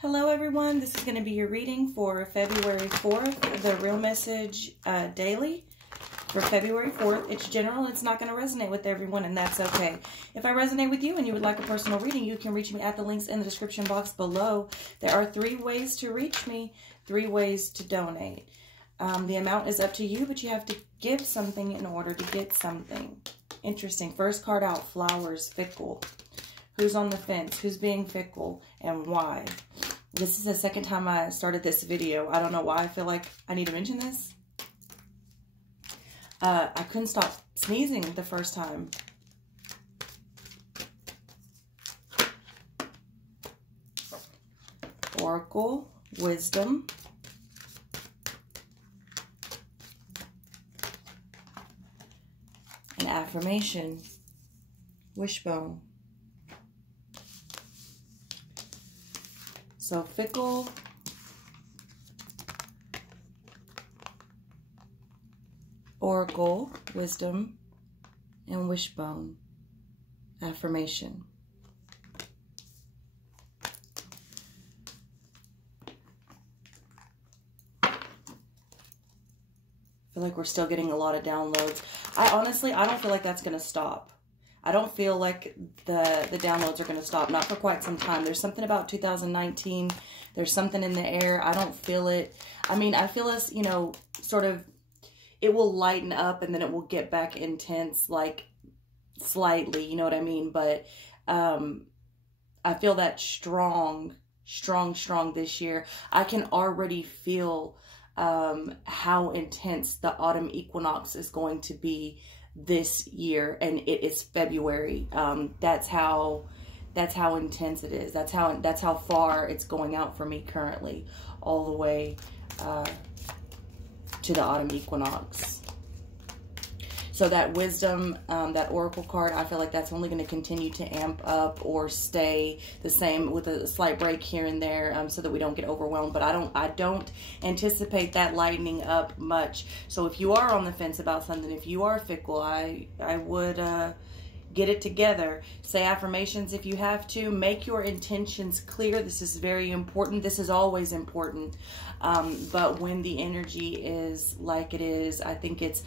Hello everyone, this is going to be your reading for February 4th, the Real Message Daily for February 4th. It's general, it's not going to resonate with everyone, and that's okay. If I resonate with you and you would like a personal reading, you can reach me at the links in the description box below. There are 3 ways to reach me, 3 ways to donate. The amount is up to you, but you have to give something in order to get something. Interesting. First card out, flowers, fickle. Who's on the fence? Who's being fickle and why? This is the second time I started this video. I don't know why I feel like I need to mention this. I couldn't stop sneezing the first time. Oracle, wisdom. An affirmation, wishbone. So fickle, oracle, wisdom, and wishbone, affirmation. I feel like we're still getting a lot of downloads. I don't feel like that's going to stop. I don't feel like the downloads are going to stop. Not for quite some time. There's something about 2019. There's something in the air. I don't feel it. I mean, I feel us, you know, sort of, it will lighten up and then it will get back intense, like slightly, you know what I mean? But I feel that strong this year. I can already feel how intense the autumn equinox is going to be this year, and it is February. That's how intense it is. That's how far it's going out for me currently, all the way to the autumn equinox. So that wisdom, that oracle card, I feel like that's only going to continue to amp up or stay the same with a slight break here and there, so that we don't get overwhelmed. But I don't anticipate that lightening up much. So if you are on the fence about something, if you are fickle, I would get it together. Say affirmations if you have to. Make your intentions clear. This is very important. This is always important. But when the energy is like it is, I think it's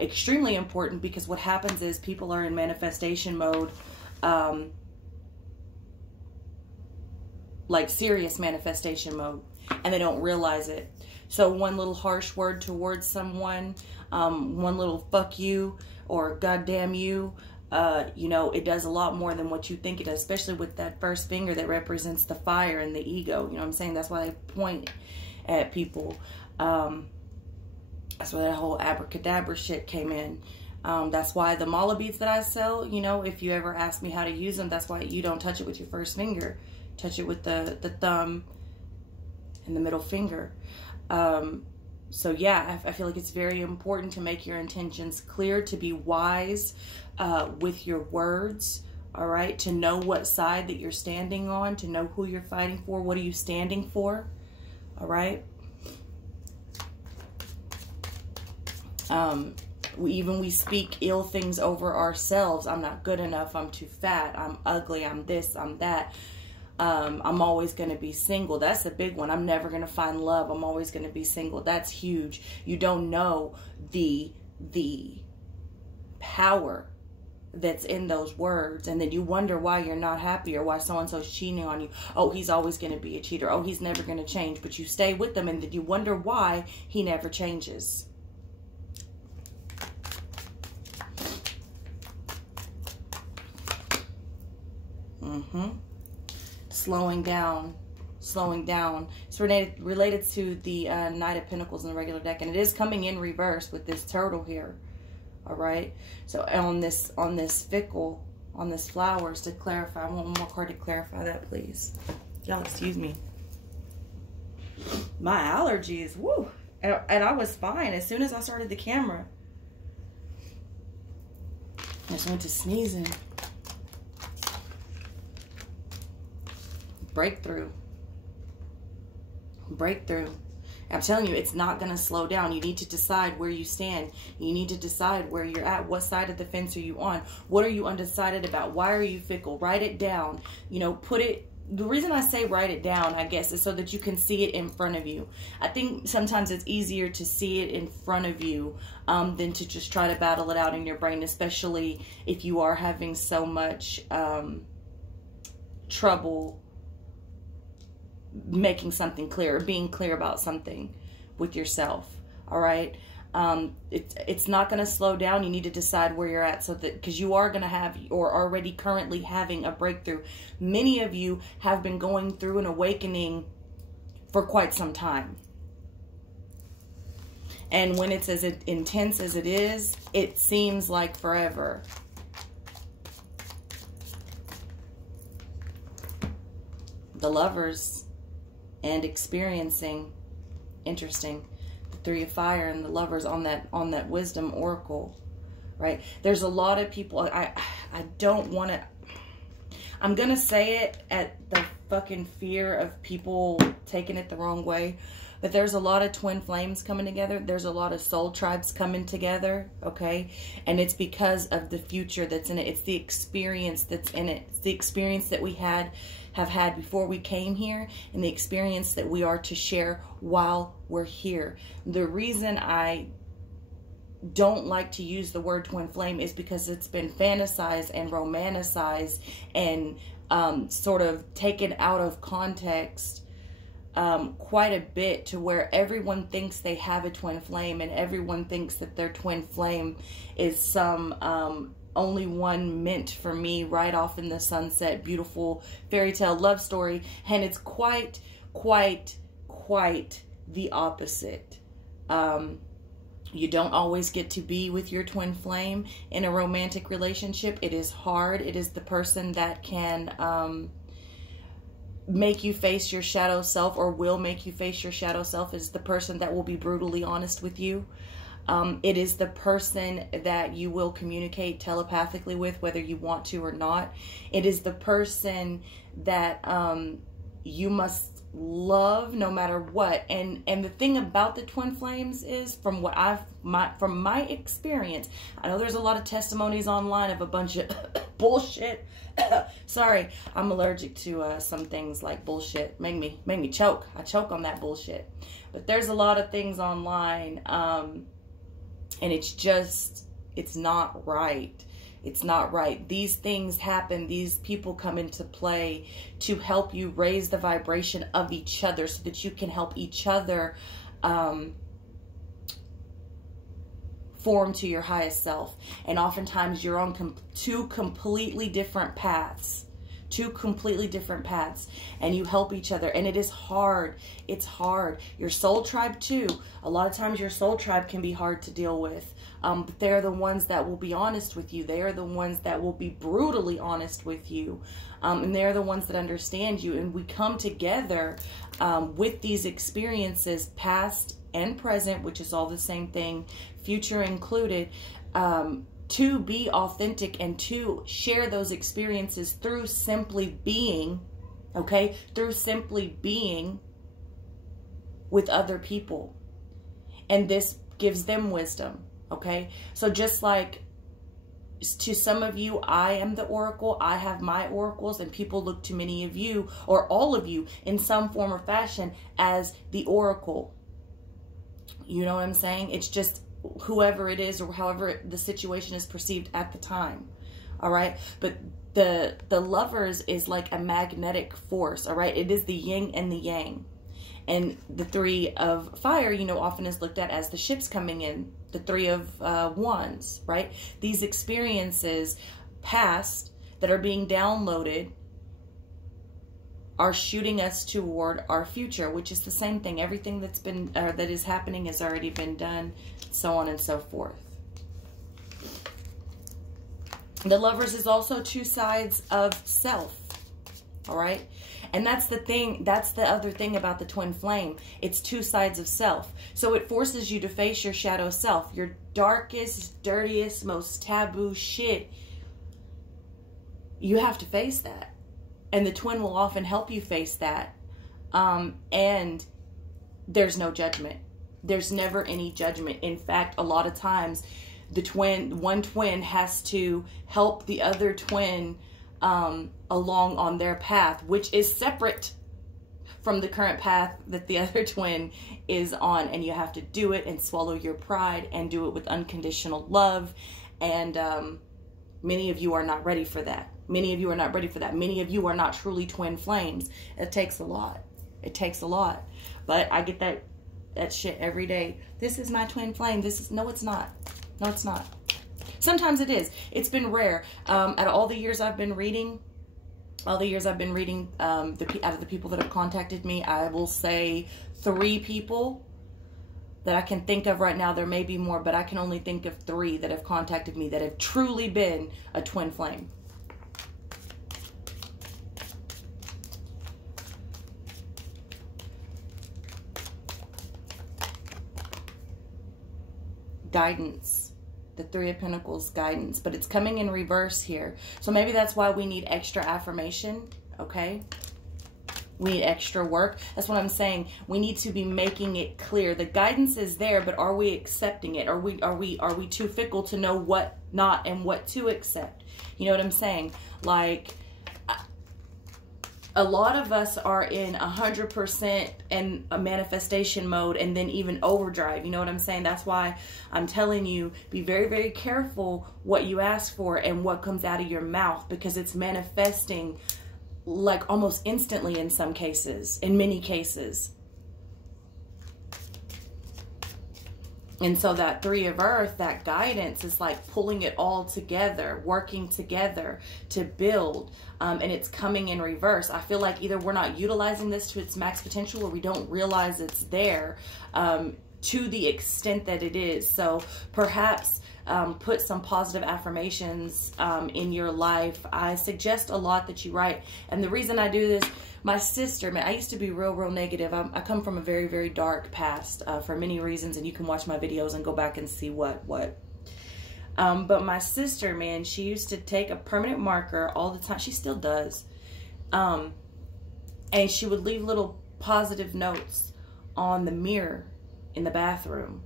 extremely important, because what happens is people are in manifestation mode, like serious manifestation mode, and they don't realize it. So one little harsh word towards someone, one little fuck you or goddamn you, you know, it does a lot more than what you think it does, especially with that first finger that represents the fire and the ego. You know what I'm saying? That's why I point at people. That's where that whole abracadabra shit came in. That's why the mala beads that I sell, you know, if you ever ask me how to use them, that's why you don't touch it with your first finger. Touch it with the thumb and the middle finger. So yeah, I feel like it's very important to make your intentions clear, to be wise with your words, all right? To know what side that you're standing on, to know who you're fighting for, what are you standing for, all right? We speak ill things over ourselves. I'm not good enough. I'm too fat. I'm ugly. I'm this. I'm that. I'm always going to be single. That's a big one. I'm never going to find love. I'm always going to be single. That's huge. You don't know the power that's in those words, and then you wonder why you're not happy, or why so-and-so's cheating on you. Oh, he's always going to be a cheater. Oh, he's never going to change. But you stay with them, and then you wonder why he never changes. Slowing down. It's related to the Knight of Pentacles in the regular deck, and it is coming in reverse with this turtle here. All right. So on this fickle, on this flowers, to clarify, I want one more card to clarify that, please. Y'all excuse me. My allergies, woo! And I was fine as soon as I started the camera. I just went to sneezing. Breakthrough. I'm telling you, it's not going to slow down. You need to decide where you stand. You need to decide where you're at. What side of the fence are you on? What are you undecided about? Why are you fickle? Write it down. You know, put it the reason I say write it down, I guess, is so that you can see it in front of you. I think sometimes it's easier to see it in front of you than to just try to battle it out in your brain, especially if you are having so much trouble making something clear, or being clear about something with yourself. All right. It's not going to slow down. You need to decide where you're at, so that, because you are going to have, or already currently having, a breakthrough. Many of you have been going through an awakening for quite some time. And when it's as intense as it is, it seems like forever. The Lovers and experiencing. Interesting. Three of Fire and the Lovers on that Wisdom Oracle, right? There's a lot of people, I don't want to, I'm going to say it at the fucking fear of people taking it the wrong way, but there's a lot of twin flames coming together. There's a lot of soul tribes coming together, okay? And it's because of the future that's in it. It's the experience that's in it. It's the experience that we have had before we came here, and the experience that we are to share while we're here. The reason I don't like to use the word twin flame is because it's been fantasized and romanticized and sort of taken out of context quite a bit, to where everyone thinks they have a twin flame, and everyone thinks that their twin flame is some only one meant for me, right off in the sunset, beautiful fairy tale love story. And it's quite the opposite. You don't always get to be with your twin flame in a romantic relationship. It is hard. It is the person that can make you face your shadow self, or will make you face your shadow self. It is the person that will be brutally honest with you. It is the person that you will communicate telepathically with, whether you want to or not. It is the person that you must love no matter what. And the thing about the twin flames is, from what from my experience, I know there's a lot of testimonies online of a bunch of bullshit. Sorry, I'm allergic to some things like bullshit. Make me choke. I choke on that bullshit. But there's a lot of things online. And it's not right. It's not right. These things happen. These people come into play to help you raise the vibration of each other, so that you can help each other form to your highest self. And oftentimes you're on two completely different paths. And you help each other, and it is hard. It's hard. Your soul tribe too. A lot of times your soul tribe can be hard to deal with, but they're the ones that will be honest with you. They are the ones that will be brutally honest with you, and they're the ones that understand you. And we come together with these experiences, past and present, which is all the same thing, future included, to be authentic and to share those experiences through simply being, okay? Through simply being with other people. And this gives them wisdom, okay? So just like to some of you, I am the oracle. I have my oracles, and people look to many of you, or all of you, in some form or fashion as the oracle. You know what I'm saying? It's just whoever it is, or however the situation is perceived at the time. All right. But the Lovers is like a magnetic force. All right. It is the yin and the yang. And the Three of Fire, you know, often is looked at as the ships coming in. The Three of Wands, right? These experiences past that are being downloaded are shooting us toward our future, which is the same thing. Everything that's been, that is happening has already been done, so on and so forth. The Lovers is also two sides of self, all right? And that's the thing, that's the other thing about the twin flame. It's two sides of self. So it forces you to face your shadow self, your darkest, dirtiest, most taboo shit. You have to face that. And the twin will often help you face that. And there's no judgment. There's never any judgment. In fact, a lot of times, one twin has to help the other twin along on their path, which is separate from the current path that the other twin is on. And you have to do it and swallow your pride and do it with unconditional love. And many of you are not ready for that. Many of you are not ready for that. Many of you are not truly twin flames. It takes a lot. It takes a lot. But I get that shit every day. This is my twin flame. This is, no, it's not. No, it's not. Sometimes it is. It's been rare. Out of all the years I've been reading, out of the people that have contacted me, I will say 3 people that I can think of right now. There may be more, but I can only think of 3 that have contacted me that have truly been a twin flame. Guidance. The 3 of Pentacles, guidance, but it's coming in reverse here. So maybe that's why we need extra affirmation, okay? We need extra work. That's what I'm saying. We need to be making it clear. The guidance is there, but are we accepting it? Are we too fickle to know what not and what to accept? You know what I'm saying? Like, a lot of us are in 100% in a manifestation mode and then even overdrive. You know what I'm saying? That's why I'm telling you, be very, very careful what you ask for and what comes out of your mouth, because it's manifesting like almost instantly in some cases, in many cases. And so that 3 of Earth, that guidance is like pulling it all together, working together to build. And it's coming in reverse. I feel like either we're not utilizing this to its max potential, or we don't realize it's there to the extent that it is. So perhaps put some positive affirmations in your life. I suggest a lot that you write. And the reason I do this, my sister, man, I used to be real negative. I come from a very, very dark past for many reasons, and you can watch my videos and go back and see what. But my sister, man, she used to take a permanent marker all the time. She still does. And she would leave little positive notes on the mirror in the bathroom.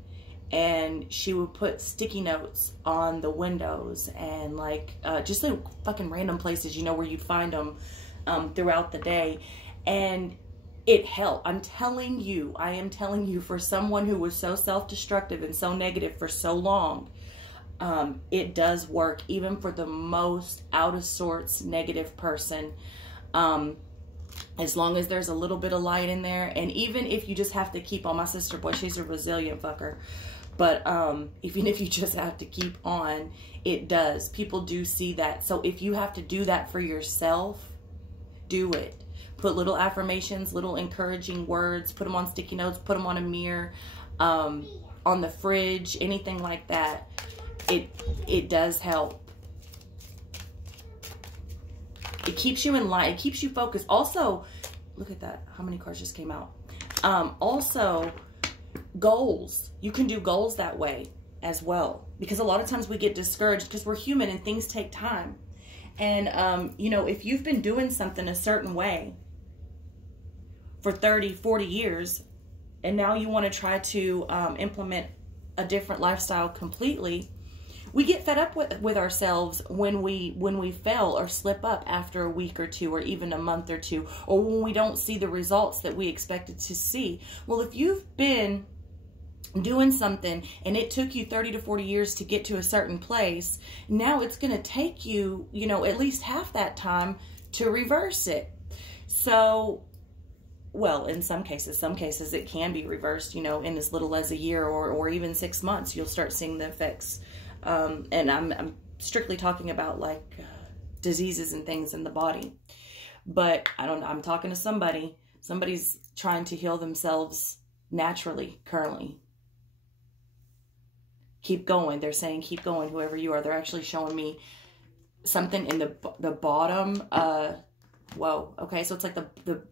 And she would put sticky notes on the windows and like just little fucking random places, you know, where you'd find them throughout the day. And it helped. I am telling you, for someone who was so self-destructive and so negative for so long, it does work, even for the most out of sorts negative person. As long as there's a little bit of light in there, and even if you just have to keep on, my sister, boy, she's a resilient fucker. But even if you just have to keep on, it does. People do see that. So if you have to do that for yourself, do it. Put little affirmations, little encouraging words, put them on sticky notes, put them on a mirror, on the fridge, anything like that. It does help. It keeps you in line. It keeps you focused. Also, look at that. How many cards just came out? Also, goals. You can do goals that way as well. Because a lot of times we get discouraged because we're human and things take time. And, you know, if you've been doing something a certain way for 30, 40 years, and now you want to try to implement a different lifestyle completely, we get fed up with ourselves when we fail or slip up after a week or two, or even a month or two, or when we don't see the results that we expected to see. Well, if you've been doing something and it took you 30 to 40 years to get to a certain place, now it's going to take you, you know, at least half that time to reverse it. So, well, in some cases it can be reversed, you know, in as little as a year or even 6 months, you'll start seeing the effects. And I'm strictly talking about like diseases and things in the body. But I don't know, I'm talking to somebody's trying to heal themselves naturally currently. Keep going. They're saying keep going, whoever you are. They're actually showing me something in the bottom. Whoa. Okay, so it's like the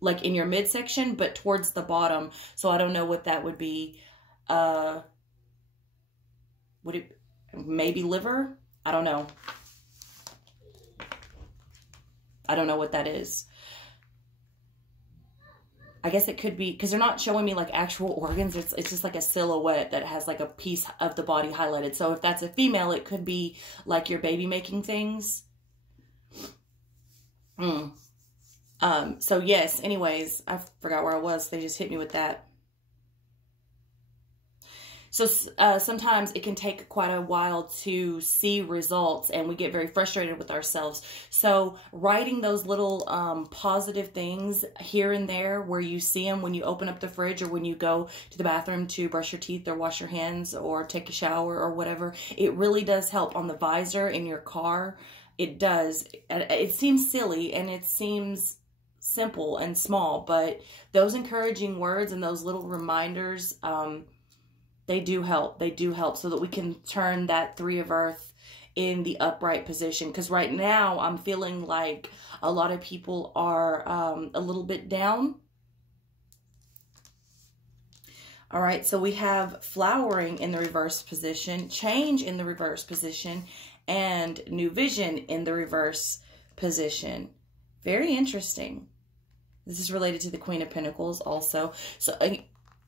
like in your midsection, but towards the bottom. So I don't know what that would be. Would it maybe liver? I don't know. I don't know what that is. I guess it could be, because they're not showing me like actual organs. It's just like a silhouette that has like a piece of the body highlighted. So if that's a female, it could be like your baby making things. So yes, anyways, I forgot where I was. They just hit me with that. So sometimes it can take quite a while to see results, and we get very frustrated with ourselves. So writing those little positive things here and there where you see them when you open up the fridge or when you go to the bathroom to brush your teeth or wash your hands or take a shower or whatever, it really does help. On the visor in your car, it does. It seems silly and it seems simple and small, but those encouraging words and those little reminders, they do help. They do help so that we can turn that 3 of Earth in the upright position. Because right now I'm feeling like a lot of people are a little bit down. All right, so we have flowering in the reverse position, change in the reverse position, and new vision in the reverse position. Very interesting. This is related to the Queen of Pentacles also. So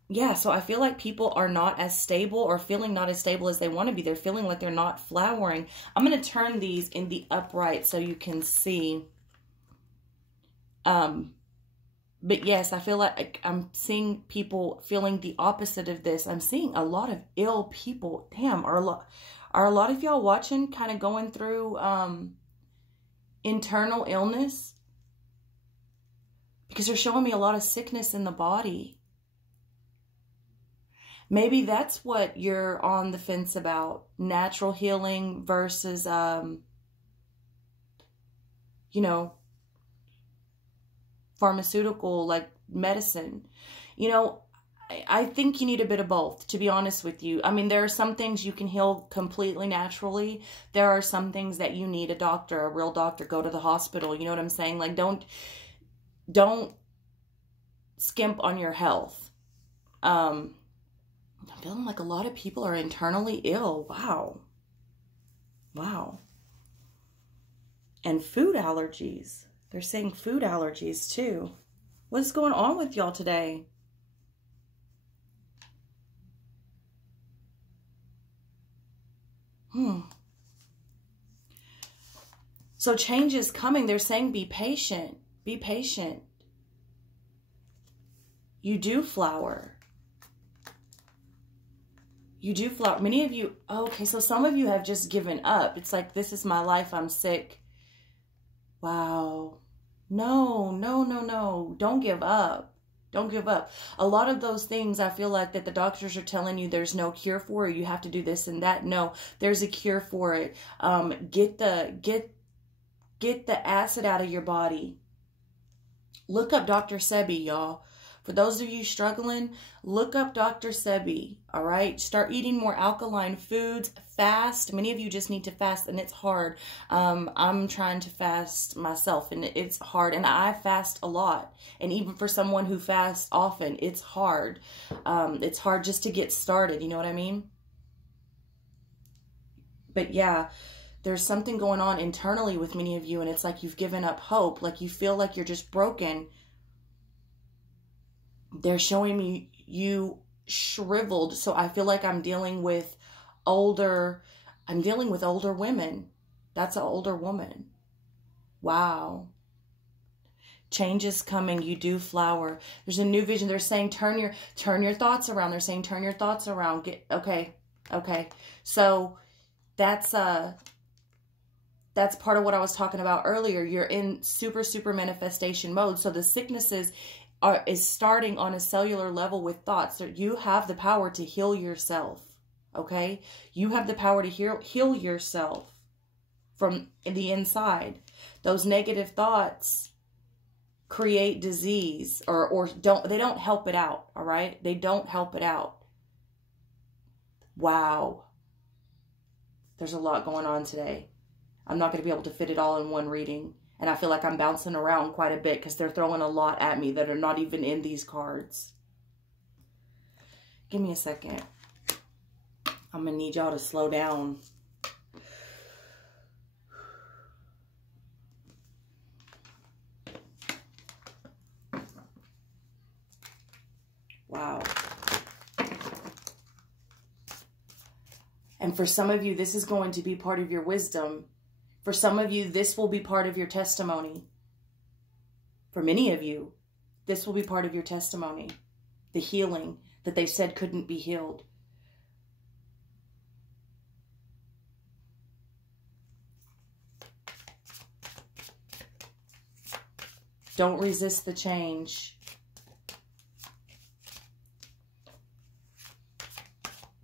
yeah, so I feel like people are not as stable or feeling not as stable as they want to be. They're feeling like they're not flowering. I'm going to turn these in the upright so you can see. But yes, I feel like I'm seeing people feeling the opposite of this. I'm seeing a lot of ill people. Damn, are a lot of y'all watching kind of going through internal illness? Because they're showing me a lot of sickness in the body. Maybe that's what you're on the fence about. Natural healing versus, you know, pharmaceutical, like medicine. You know, I think you need a bit of both, to be honest with you. I mean, there are some things you can heal completely naturally. There are some things that you need a doctor, a real doctor, go to the hospital. You know what I'm saying? Like, don't skimp on your health. I'm feeling like a lot of people are internally ill. Wow. Wow. And food allergies. They're saying food allergies too. What's going on with y'all today? So change is coming. They're saying be patient. Be patient. You do flower. You do flower. Many of you, okay, so some of you have just given up. It's like, this is my life. I'm sick. Wow. No, no, no, no. Don't give up. Don't give up. A lot of those things I feel like that the doctors are telling you there's no cure for, or you have to do this and that. No, there's a cure for it. Get the acid out of your body. Look up Dr. Sebi, y'all. For those of you struggling, look up Dr. Sebi, all right? Start eating more alkaline foods, fast. Many of you just need to fast, and it's hard. I'm trying to fast myself, and it's hard, and I fast a lot. And even for someone who fasts often, it's hard. It's hard just to get started, you know what I mean? But yeah, there's something going on internally with many of you, and it's like you've given up hope, like you feel like you're just broken. They're showing me you shriveled. So I feel like I'm dealing with older women. That's an older woman. Wow. Change is coming. You do flower. There's a new vision. They're saying turn your thoughts around. They're saying turn your thoughts around. Okay. So that's part of what I was talking about earlier. You're in super manifestation mode. So the sicknesses is starting on a cellular level with thoughts. So you have the power to heal yourself, okay? You have the power to heal yourself from the inside. Those negative thoughts create disease or they don't help it out, all right? They don't help it out. Wow. There's a lot going on today. I'm not going to be able to fit it all in one reading. And I feel like I'm bouncing around quite a bit because they're throwing a lot at me that are not even in these cards. Give me a second. I'm going to need y'all to slow down. Wow. And for some of you, this is going to be part of your wisdom. For some of you, this will be part of your testimony. For many of you, this will be part of your testimony. The healing that they said couldn't be healed. Don't resist the change.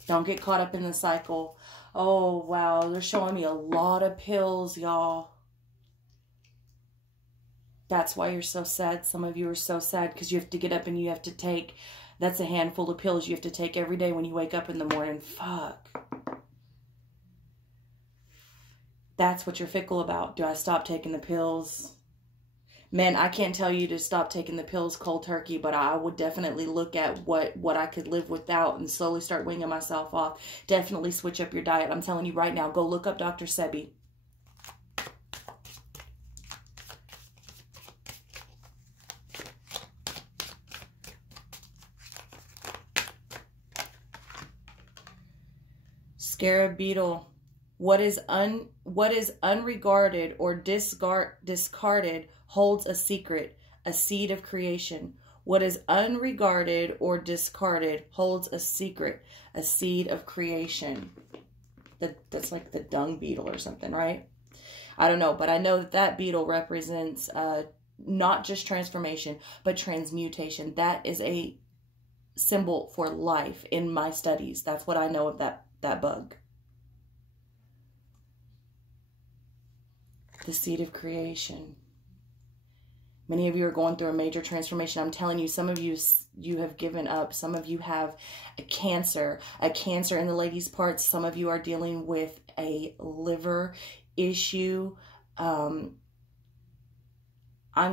Don't get caught up in the cycle. Oh, wow. They're showing me a lot of pills, y'all. That's why you're so sad. Some of you are so sad because you have to get up and you have to take, that's a handful of pills you have to take every day when you wake up in the morning. Fuck. That's what you're fickle about. Do I stop taking the pills? Man, I can't tell you to stop taking the pills cold turkey, but I would definitely look at what I could live without and slowly start winging myself off. Definitely switch up your diet. I'm telling you right now, go look up Dr. Sebi. Scarab beetle. What is unregarded or discarded holds a secret, a seed of creation. What is unregarded or discarded holds a secret, a seed of creation. That's like the dung beetle or something, right? I don't know, but I know that that beetle represents not just transformation, but transmutation. That is a symbol for life in my studies. That's what I know of that bug. The seed of creation. Many of you are going through a major transformation. I'm telling you, some of you have given up. Some of you have a cancer in the ladies' parts. Some of you are dealing with a liver issue. I'm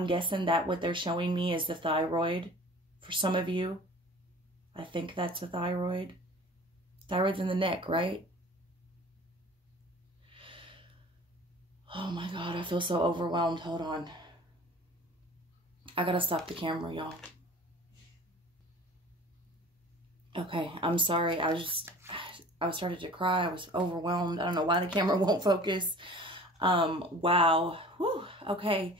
guessing that what they're showing me is the thyroid for some of you. I think that's a thyroid. Thyroid's in the neck, right? Oh my God, I feel so overwhelmed. Hold on. I gotta stop the camera, y'all. Okay, I'm sorry. I started to cry. I was overwhelmed. I don't know why the camera won't focus. Wow. Whew. Okay.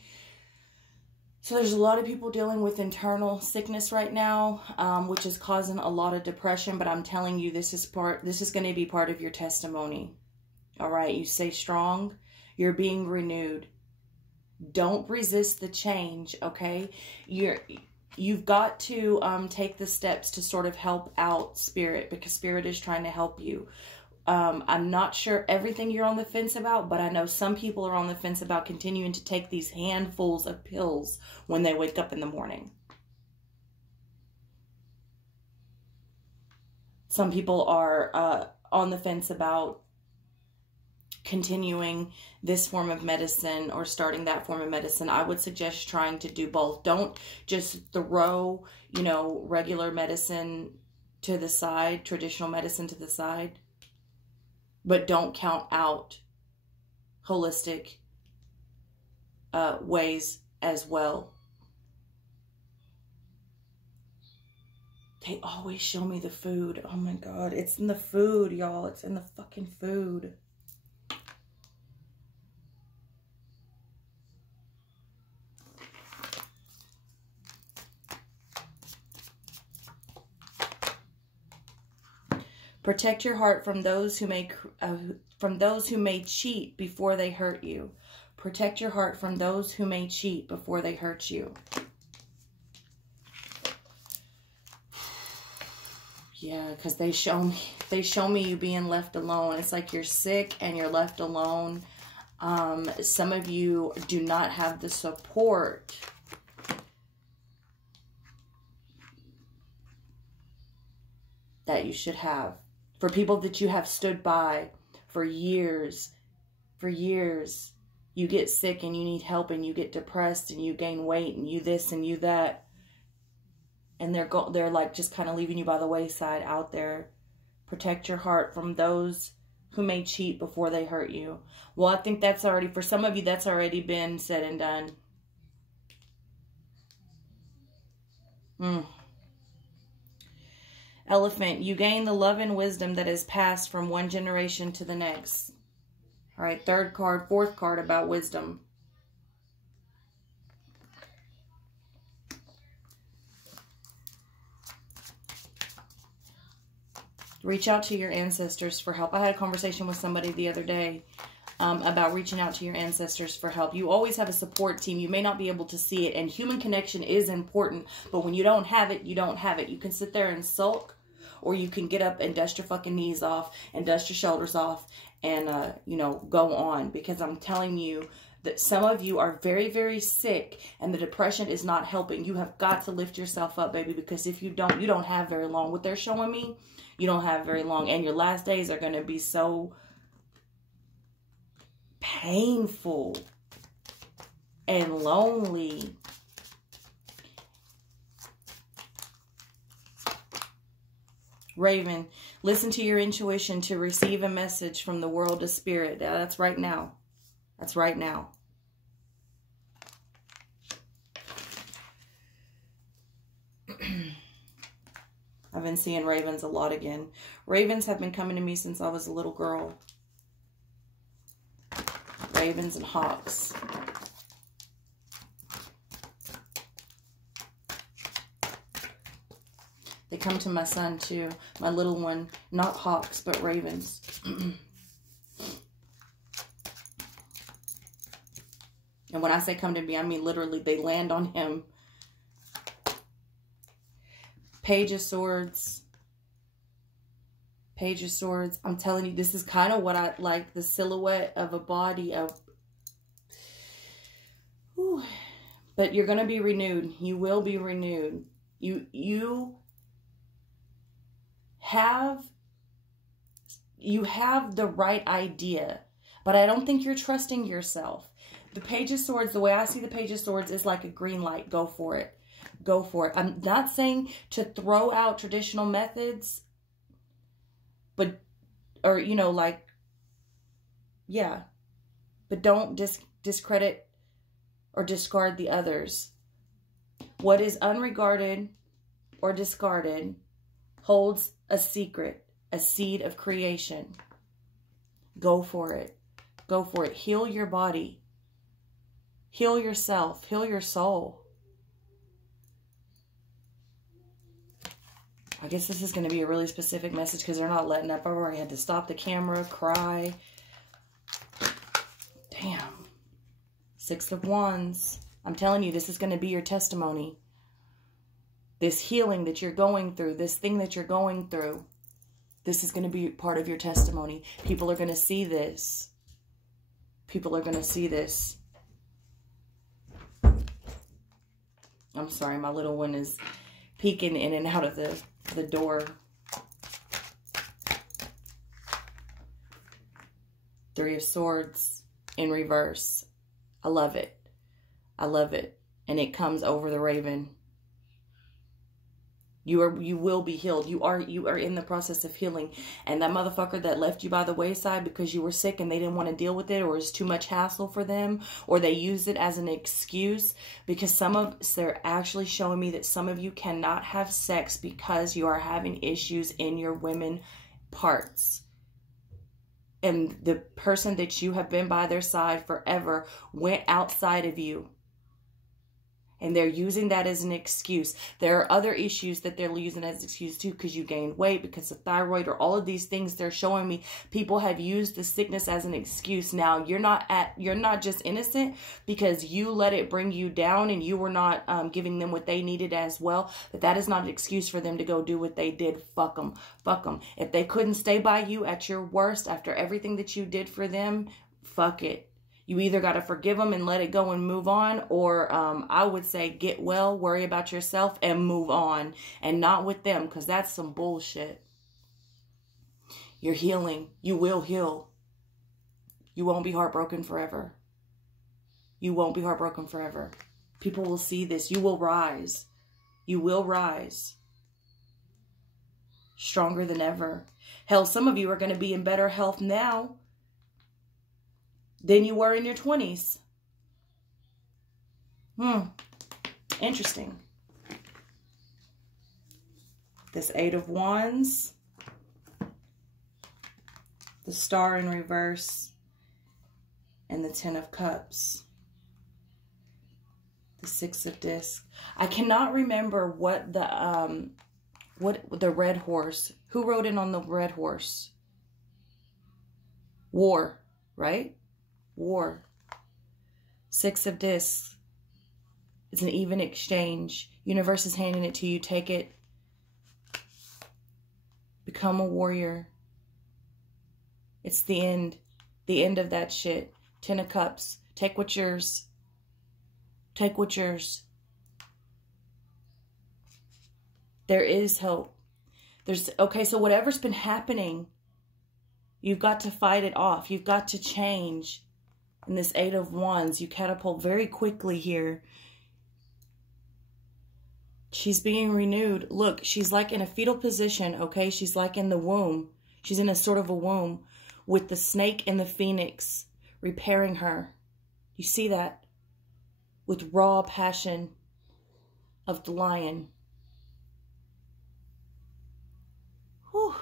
So there's a lot of people dealing with internal sickness right now, which is causing a lot of depression. But I'm telling you, this is going to be part of your testimony. All right, you stay strong. You're being renewed. Don't resist the change. Okay, you've got to take the steps to sort of help out Spirit, because Spirit is trying to help you. I'm not sure everything you're on the fence about, but I know some people are on the fence about continuing to take these handfuls of pills when they wake up in the morning. Some people are on the fence about continuing this form of medicine or starting that form of medicine. I would suggest trying to do both. Don't just throw, regular medicine to the side, traditional medicine to the side. But don't count out holistic ways as well. They always show me the food. Oh my God. It's in the food, y'all. It's in the fucking food. Protect your heart from those who may cheat before they hurt you. Protect your heart from those who may cheat before they hurt you. Yeah, because they show me you being left alone. It's like you're sick and you're left alone. Some of you do not have the support that you should have. For people that you have stood by for years, you get sick and you need help and you get depressed and you gain weight and you this and you that. And they're like just kind of leaving you by the wayside out there. Protect your heart from those who may cheat before they hurt you. Well, I think that's already, for some of you, that's already been said and done. Elephant, you gain the love and wisdom that is passed from one generation to the next. All right, fourth card about wisdom. Reach out to your ancestors for help. I had a conversation with somebody the other day about reaching out to your ancestors for help. You always have a support team. You may not be able to see it, and human connection is important, but when you don't have it, you don't have it. You can sit there and sulk, or you can get up and dust your fucking knees off and dust your shoulders off and, you know, go on. Because I'm telling you that some of you are very, very sick, and the depression is not helping. You have got to lift yourself up, baby, because if you don't, you don't have very long. What they're showing me, you don't have very long, and your last days are going to be so painful and lonely. Raven, listen to your intuition to receive a message from the world of spirit. That's right now. That's right now. I've been seeing ravens a lot again. Ravens have been coming to me since I was a little girl. Ravens and hawks. They come to my son too, my little one. Not hawks, but ravens. And when I say come to me, I mean literally they land on him. Page of Swords. Page of Swords. I'm telling you, this is kind of what I like. The silhouette of a body of... Whew. But you're going to be renewed. You will be renewed. You have the right idea. But I don't think you're trusting yourself. The Page of Swords, the way I see the Page of Swords is like a green light. Go for it. Go for it. I'm not saying to throw out traditional methods, but, or, you know, like, yeah, but don't discredit or discard the others. What is unregarded or discarded holds a secret, a seed of creation. Go for it. Go for it. Heal your body. Heal yourself. Heal your soul. I guess this is going to be a really specific message because they're not letting up. I've already had to stop the camera, cry. Damn. Six of Wands. I'm telling you, this is going to be your testimony. This healing that you're going through, this thing that you're going through, this is going to be part of your testimony. People are going to see this. People are going to see this. I'm sorry, my little one is peeking in and out of the door. Three of Swords in reverse. I love it. I love it. And it comes over the raven. You will be healed. You are in the process of healing. And that motherfucker that left you by the wayside because you were sick and they didn't want to deal with it, or it's too much hassle for them, or they use it as an excuse, because they're actually showing me that some of you cannot have sex because you are having issues in your women parts. And the person that you have been by their side forever went outside of you. And they're using that as an excuse. There are other issues that they're using as an excuse too, because you gained weight, because of thyroid, or all of these things they're showing me. People have used the sickness as an excuse. Now, you're not just innocent because you let it bring you down and you were not giving them what they needed as well. But that is not an excuse for them to go do what they did. Fuck them. Fuck them. If they couldn't stay by you at your worst after everything that you did for them, fuck it. You either got to forgive them and let it go and move on, or I would say get well, worry about yourself, and move on. And not with them, because that's some bullshit. You're healing. You will heal. You won't be heartbroken forever. You won't be heartbroken forever. People will see this. You will rise. You will rise. Stronger than ever. Hell, some of you are going to be in better health now than you were in your 20s. Interesting. This Eight of Wands. The Star in reverse. And the Ten of Cups. The Six of Discs. I cannot remember what the What, the red horse? Who rode in on the red horse? War, right? War. Six of discs. It's an even exchange. Universe is handing it to you. Take it. Become a warrior. It's the end. The end of that shit. 10 of Cups. Take what's yours. Take what's yours. There is hope. Okay, so whatever's been happening, you've got to fight it off. You've got to change. In this 8 of Wands, you catapult very quickly here. She's being renewed. Look, she's like in a fetal position, okay? She's like in the womb. She's in a sort of a womb with the snake and the phoenix repairing her. You see that? With raw passion of the lion. Whew.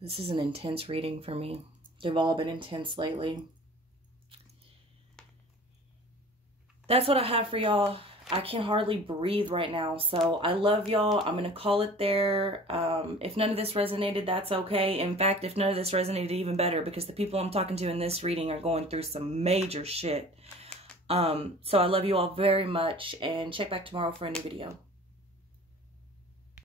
This is an intense reading for me. They've all been intense lately. That's what I have for y'all. I can hardly breathe right now. So I love y'all. I'm going to call it there. If none of this resonated, that's okay. In fact, if none of this resonated, even better, because the people I'm talking to in this reading are going through some major shit. So I love you all very much, and check back tomorrow for a new video.